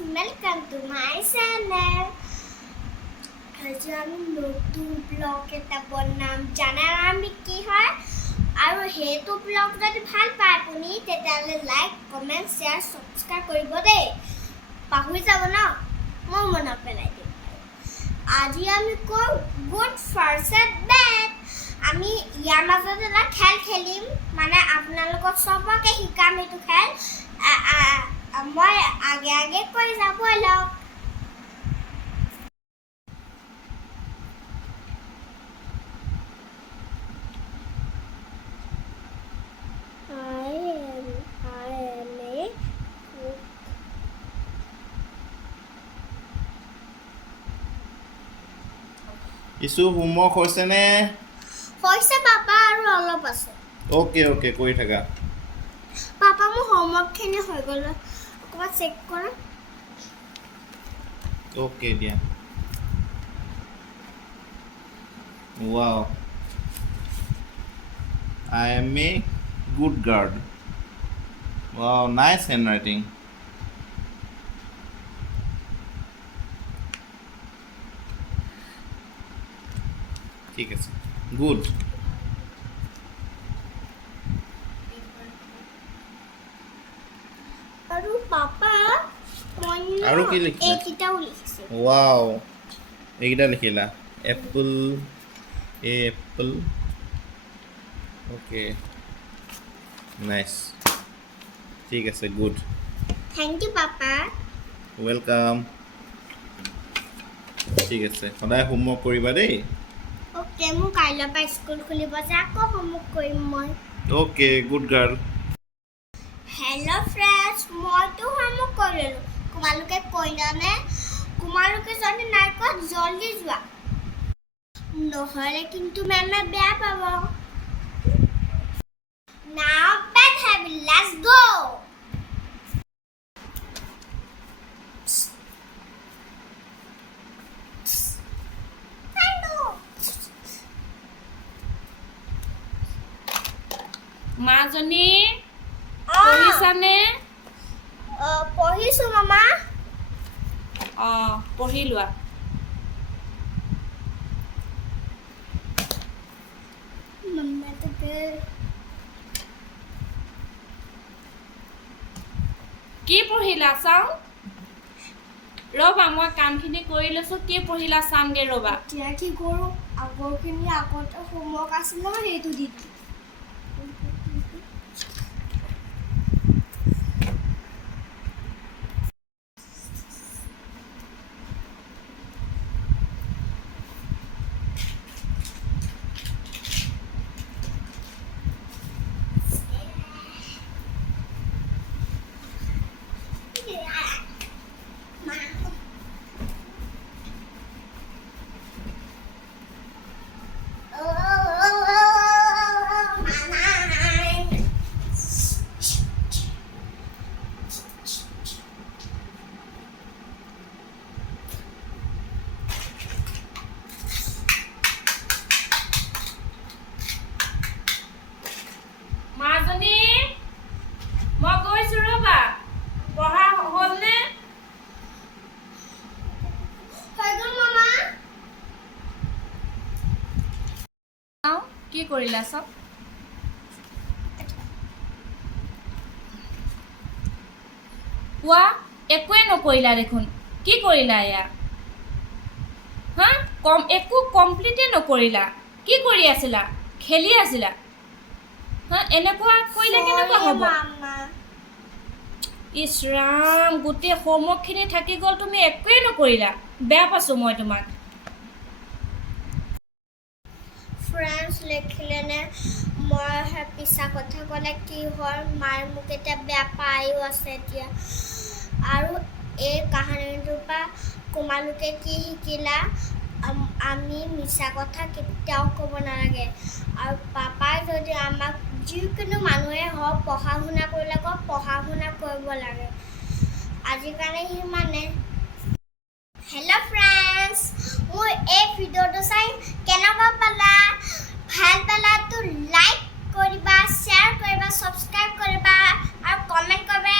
welcome to my channel. আজি আমি নতুন ব্লগ এটা বনাম জানা আমি কি হয় আৰু হেতু ব্লগ যদি ভাল পায় আপুনি তেতিয়ালে লাইক কমেন্ট শেয়াৰ সাবস্ক্ৰাইব কৰিব দেই পাহৰি যাব না মই মনত পেলাই দিম আজি আমি কম গুড ফাৰ্ষ্ট বেট আমি ইয়াৰ মাজতে এটা খেল খেলিম মানে আপোনালোকক সবকে শিকাম এইটো খেল মই আগে আগে কৈ যাব লওক ইছু হোমৱৰ্ক হৈছে নে হৈছে পাপা আৰু অলপ আছে ওকে ওকে কৰি থাকা পাপা মোৰ হোমৱৰ্কখিনি হৈ গ'ল অকমান চেক কৰা ওকে দিয়া wow I am a good girl wow nice handwriting ঠিক আছে গুড আৰু পাপা মই আৰু কি লিখিছে এইকেইটাও লিখিছে wow এইকেইটা লিখিলা এপল এপল ওকে নাইস ঠিক আছে good thank you papa welcome ঠিক আছে সদায় হোমৱৰ্ক কৰিবা দেই ওকে মোৰ কাইলৈৰ পৰা স্কুল খুলিব যে আকৌ হোমৱৰ্ক কৰিম মই okay good girl hello' friends মইতো হোমৱৰ্ক কৰিলোঁ তোমালোকে কৈলানে তোমালোকে যদি নাই কোৱা জলদি যোৱা নহ'লে কিন্তু মেমে বেয়া পাব Now bed heavy, let's go! মাজনী পঢ়িছানে পঢ়িছো মামা পঢ়ি লোৱা কি পঢ়িলা চাওঁ ৰ'বা মই কামখিনি কৰি লৈছোঁ কি পঢ়িলা চামগৈ ৰ'বা এতিয়া কি কৰোঁ আগৰখিনি আগতে হোমৱৰ্ক আছিল নহয় সেইটো দি দিওঁ মাজনী মই গৈছোঁ ৰ'বা পঢ়া হ'লনে চাওঁ কি কৰিলা চাওঁ কোৱা একোৱে নকৰিলা দেখোন কি কৰিলা এয়া হা একো কমপ্লিটে নকৰিলা কি কৰি আছিলা খেলি আছিলা হা এনেকুৱা কৰিলে কেনেকুৱা হ'ব ইছ ৰাম গোটেই হোমৱৰ্কখিনি থাকি গ'ল তুমি একোৱেই নকৰিলা বেয়া পাইছোঁ মই তোমাক ফ্ৰেণ্ডছ লিখিলেনে মই পিছা কথা ক'লে কি হয় মায়ে মোক এতিয়া বেয়া পায়ো আছে এতিয়া আৰু এই কাহিনীটোৰ পৰা তোমালোকে কি শিকিলা আমি মিছা কথা কেতিয়াও ক'ব নালাগে আৰু পাপাই যদি আমাক যিকোনো মানুহে হওক পঢ়া শুনা কৰিলে কওক পঢ়া শুনা কৰিব লাগে আজিৰ কাৰণে সিমানে হেল্ল' ফ্ৰেণ্ডছ মোৰ এই ভিডিঅ'টো চাই কেনেকুৱা পালা ভাল পালাতো লাইক কৰিবা শ্বেয়াৰ কৰিবা ছাবস্ক্ৰাইব কৰিবা আৰু কমেণ্ট কৰিবা